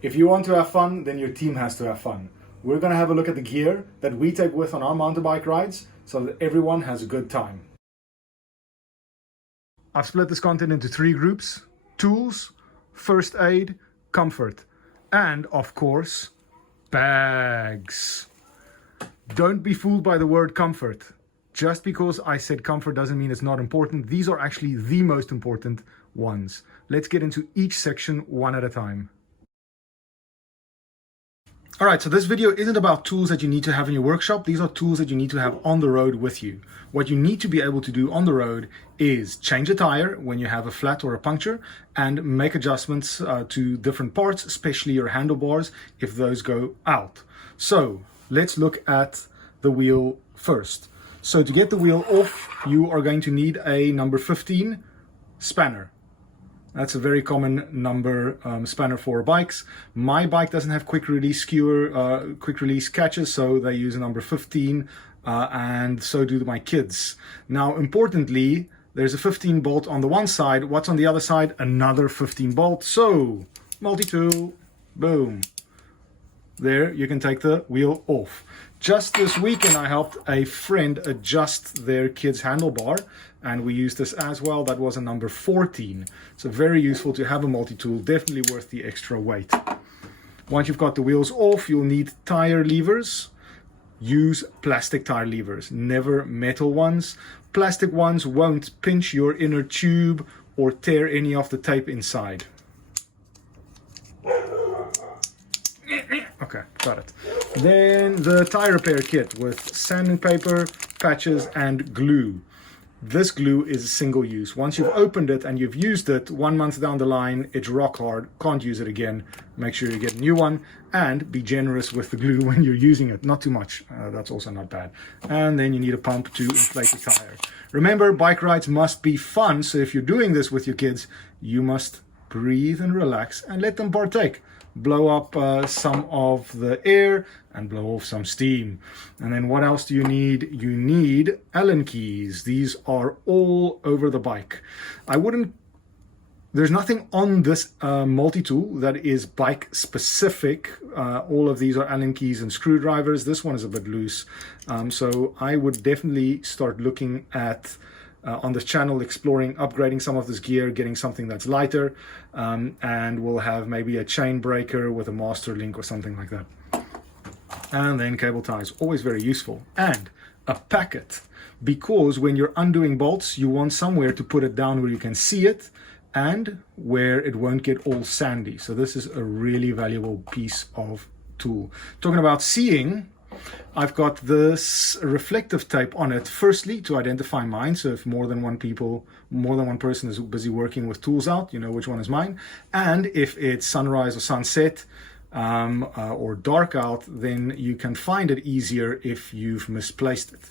If you want to have fun, then your team has to have fun. We're going to have a look at the gear that we take with on our mountain bike rides so that everyone has a good time. I've split this content into 3 groups: tools, first aid, comfort, and of course, bags. Don't be fooled by the word comfort. Just because I said comfort doesn't mean it's not important. These are actually the most important ones. Let's get into each section one at a time. Alright, so this video isn't about tools that you need to have in your workshop. These are tools that you need to have on the road with you. What you need to be able to do on the road is change a tire when you have a flat or a puncture and make adjustments to different parts, especially your handlebars if those go out. So let's look at the wheel first. So to get the wheel off, you are going to need a number 15 spanner. That's a very common number spanner for bikes. My bike doesn't have quick release skewer, quick release catches, so they use a number 15, and so do my kids. Now, importantly, there's a 15 bolt on the one side. What's on the other side? Another 15 bolt. So, multi-tool, boom. There, you can take the wheel off. Just this weekend, I helped a friend adjust their kid's handlebar, and we used this as well. That was a number 14. So very useful to have a multi-tool, definitely worth the extra weight. Once you've got the wheels off, you'll need tire levers. Use plastic tire levers, never metal ones. Plastic ones won't pinch your inner tube or tear any of the tape inside. Okay, got it. Then the tire repair kit with sanding paper, patches, and glue. This glue is single use. Once you've opened it and you've used it, 1 month down the line, it's rock hard, can't use it again. Make sure you get a new one and be generous with the glue when you're using it. Not too much, that's also not bad. And then you need a pump to inflate the tire. Remember, bike rides must be fun, so if you're doing this with your kids, you must breathe and relax and let them partake. Blow up some of the air and blow off some steam. And then what else do you need? You need Allen keys. These are all over the bike. There's nothing on this multi-tool that is bike specific. All of these are Allen keys and screwdrivers. This one is a bit loose. So I would definitely start looking at on this channel, exploring upgrading some of this gear, getting something that's lighter, and we'll have maybe a chain breaker with a master link or something like that. And then cable ties, always very useful. And a packet, because when you're undoing bolts, you want somewhere to put it down where you can see it and where it won't get all sandy. So this is a really valuable piece of tool. Talking about seeing, I've got this reflective tape on it, firstly to identify mine, so if more than one person is busy working with tools out, you know which one is mine. And if it's sunrise or sunset or dark out, then you can find it easier if you've misplaced it.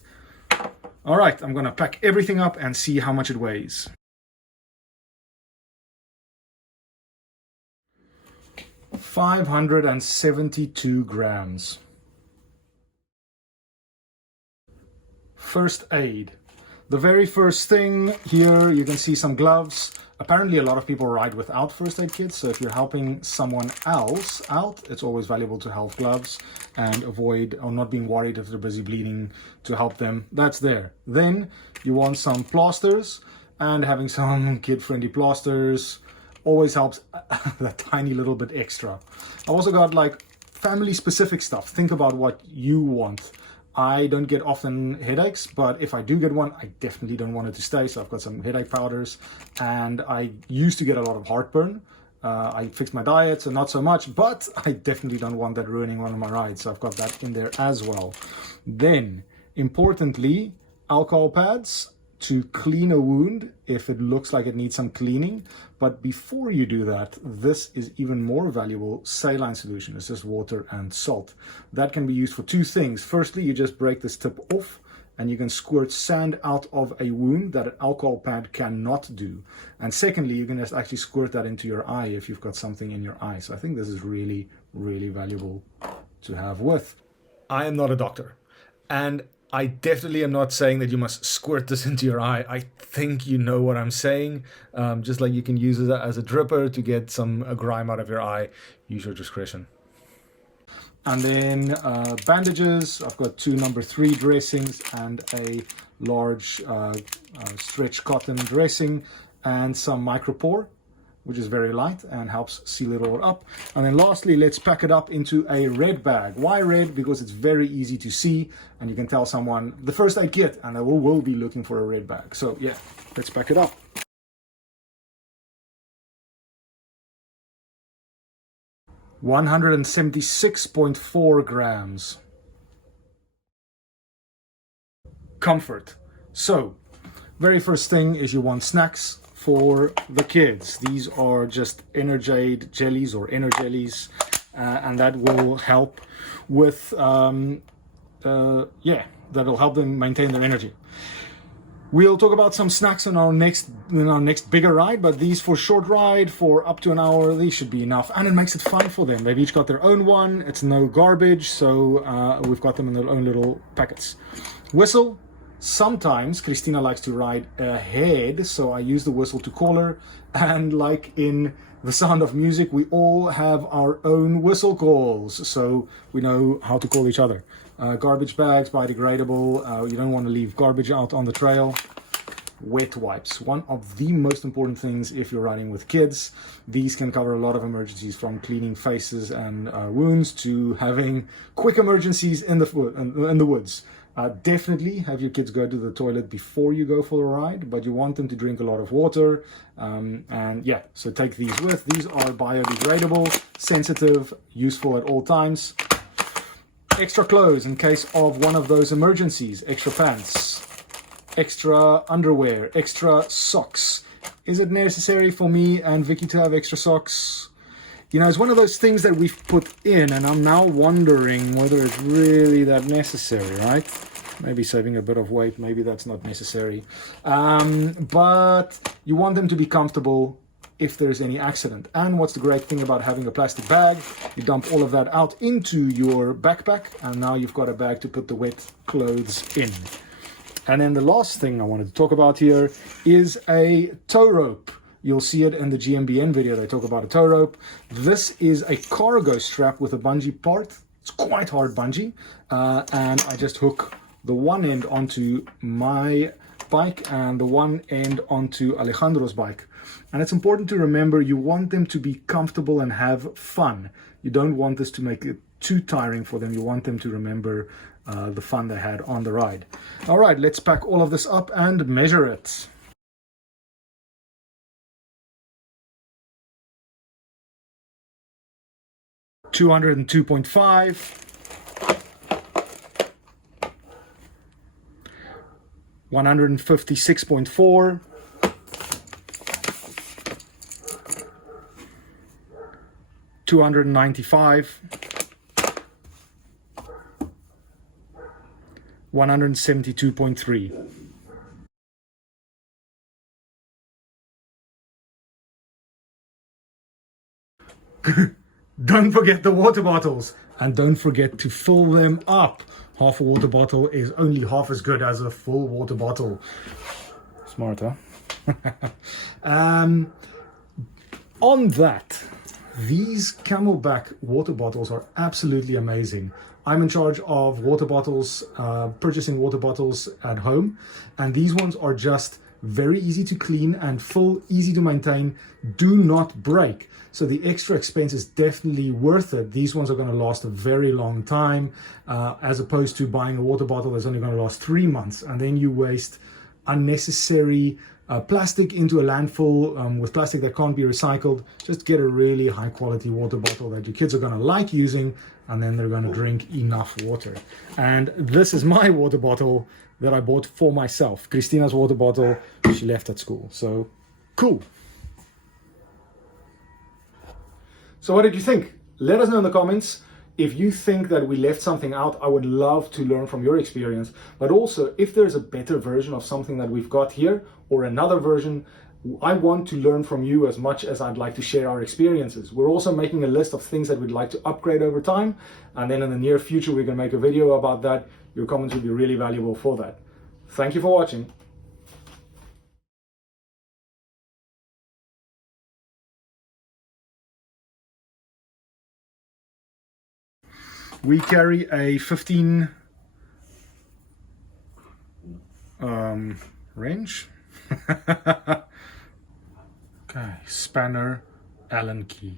All right, I'm gonna pack everything up and see how much it weighs. $572 grams. First aid. The very first thing here, you can see some gloves. Apparently a lot of people ride without first aid kits, so if you're helping someone else out, it's always valuable to have gloves and avoid or not being worried if they're busy bleeding to help them. That's there. Then you want some plasters, and having some kid-friendly plasters always helps that tiny little bit extra. I also got like family specific stuff. Think about what you want. I don't get often headaches, but if I do get one, I definitely don't want it to stay. So I've got some headache powders, and I used to get a lot of heartburn. I fixed my diet, so not so much, but I definitely don't want that ruining one of my rides. So I've got that in there as well. Then, importantly, alcohol pads to clean a wound if it looks like it needs some cleaning. But before you do that, this is even more valuable saline solution. It's just water and salt. That can be used for 2 things. Firstly, you just break this tip off and you can squirt sand out of a wound that an alcohol pad cannot do. And secondly, you can just actually squirt that into your eye if you've got something in your eye. So I think this is really, really valuable to have with. I am not a doctor, and I definitely am not saying that you must squirt this into your eye. I think you know what I'm saying. Just like you can use it as a dripper to get some grime out of your eye. Use your discretion. And then bandages. I've got 2 number 3 dressings and a large stretch cotton dressing and some micropore, which is very light and helps seal it all up. And then lastly, let's pack it up into a red bag. Why red? Because it's very easy to see and you can tell someone the first aid kit and they will be looking for a red bag. So yeah, let's pack it up. $176.4 grams. Comfort. So, very first thing is you want snacks for the kids. These are just Energade jellies or Enerjellies, and that will help with, that'll help them maintain their energy. We'll talk about some snacks in our next bigger ride, but these for short ride, for up to an hour, these should be enough. And it makes it fun for them. They've each got their own one. It's no garbage, so we've got them in their own little packets. Whistle. Sometimes Christina likes to ride ahead, so I use the whistle to call her. And like in The Sound of Music, we all have our own whistle calls, so we know how to call each other. Garbage bags, biodegradable. You don't want to leave garbage out on the trail. Wet wipes, one of the most important things if you're riding with kids. These can cover a lot of emergencies, from cleaning faces and wounds to having quick emergencies in the woods. Definitely have your kids go to the toilet before you go for a ride, but you want them to drink a lot of water. And yeah, so take these with. These are biodegradable, sensitive, useful at all times. Extra clothes in case of one of those emergencies. Extra pants, extra underwear, extra socks. Is it necessary for me and Vicky to have extra socks? You know, it's one of those things that we've put in, and I'm now wondering whether it's really that necessary, right? Maybe saving a bit of weight, maybe that's not necessary. But you want them to be comfortable if there's any accident. And what's the great thing about having a plastic bag? You dump all of that out into your backpack, and now you've got a bag to put the wet clothes in. And then the last thing I wanted to talk about here is a tow rope. You'll see it in the GMBN video. They talk about a tow rope. This is a cargo strap with a bungee part. It's quite hard bungee. And I just hook the one end onto my bike and the one end onto Alejandro's bike. And it's important to remember you want them to be comfortable and have fun. You don't want this to make it too tiring for them. You want them to remember the fun they had on the ride. All right, let's pack all of this up and measure it. $202.5, 156.4, 295, 172.3. Don't forget the water bottles, and don't forget to fill them up. Half a water bottle is only half as good as a full water bottle. Smart, huh? On that, these Camelbak water bottles are absolutely amazing. I'm in charge of water bottles, purchasing water bottles at home, and these ones are just very easy to clean and full, easy to maintain, do not break. So the extra expense is definitely worth it. These ones are going to last a very long time, as opposed to buying a water bottle that's only going to last 3 months, and then you waste unnecessary plastic into a landfill with plastic that can't be recycled. Just get a really high quality water bottle that your kids are going to like using, and then they're going to drink enough water. And this is my water bottle that I bought for myself. Christina's water bottle she left at school. So cool. So what did you think? Let us know in the comments. If you think that we left something out, I would love to learn from your experience. But also, if there's a better version of something that we've got here, or another version, I want to learn from you as much as I'd like to share our experiences. We're also making a list of things that we'd like to upgrade over time. And then in the near future, we're going to make a video about that. Your comments would be really valuable for that. Thank you for watching. We carry a 15 wrench. Okay, spanner, Allen key.